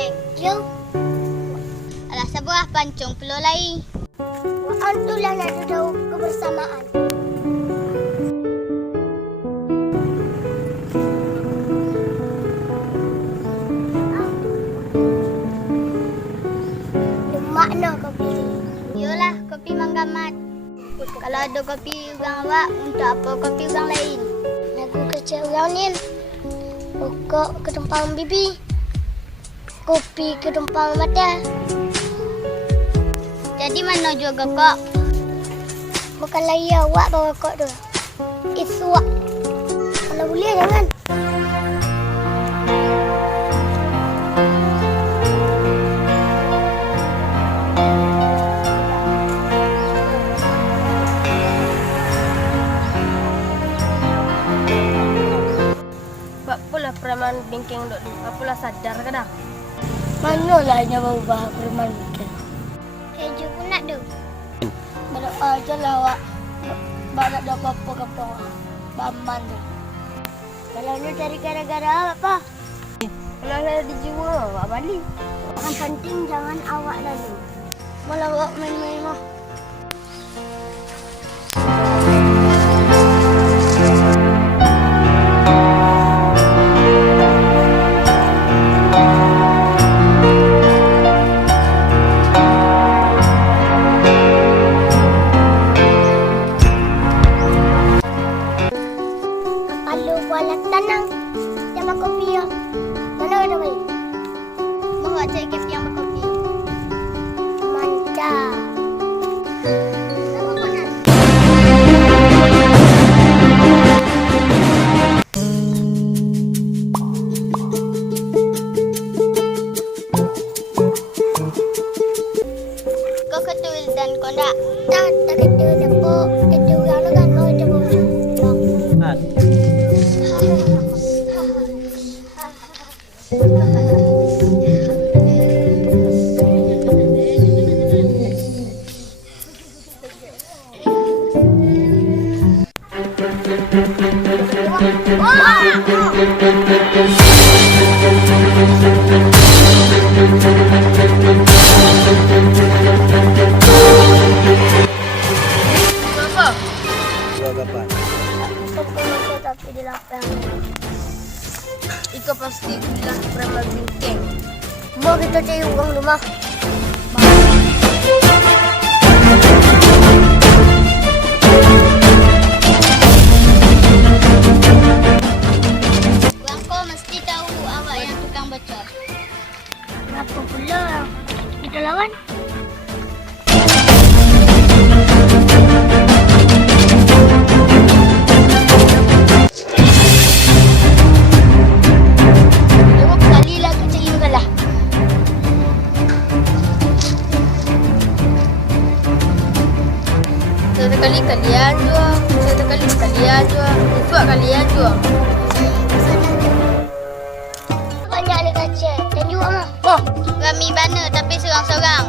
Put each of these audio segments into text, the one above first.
Teng. Yo. Alah sebuah pancung perlu lai. Waan tu lah nak tahu kebersamaan. Makna kopi. Yolah, kopi manggamat. Kalau ada kopi orang awak, untuk apa kopi orang lain? Lagu kerja orang ni. Pokok ke tumpang bibi. Kopi ke tumpang mata. Jadi mana juga kok? Bukanlah ia awak bawa kok tu. It's awak. Kalau boleh jangan. Apalah peraman bingking dok ni? Apalah sadar ke dah? Manalah hanya berubah peraman bingking. Keju pun nak tu. Balak aja lah awak. Balak dah apa-apa baman tu. Kalau nak cari gara-gara apa? Kalau ada dijual, awak balik. Yang penting jangan awak lalu. Malah awak main-main mah. Tenang, jangan kopi ya. Mana ada baik? Bawa cek kopi yang berkopi. Mantap. Kau ketul dan kau tak? Tak ketul dapur. Ketul orang tu kan mau dapur. Kenapa? Dua kapan? Tapi di lapang. Ika pasti bilang peraman bingking. Mau kita cari uang rumah. Uang kau mesti tahu awak yang tukang bocor. Kenapa pula kita lawan? Sekali lagi cari kalah. Satu kali kalian jual, satu kali kalian jual, dua kalian jual. Banyak ni kaca dan juga mah. Oh, kami banner tapi seorang-seorang.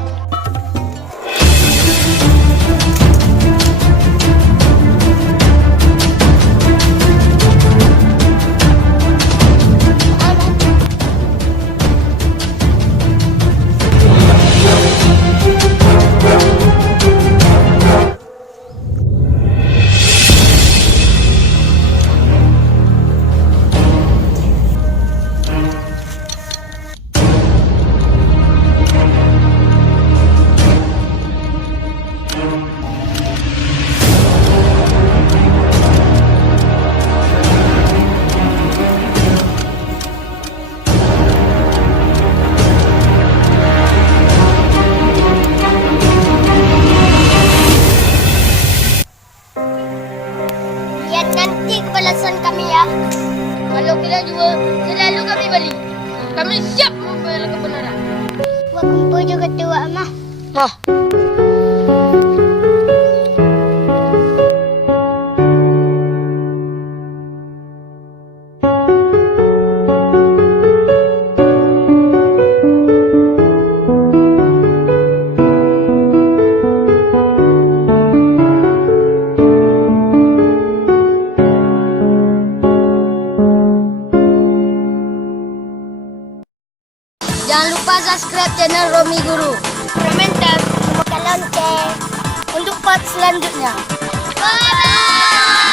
Lihat nanti kebalasan kami ya. Kalau kita jual, selalu kami balik. Kami siap membela kebenaran. Buat kumpul juga tua mah. Mah. Jangan lupa subscribe channel Romi Guru. Komentar, tekan lonceng untuk part selanjutnya. Bye-bye.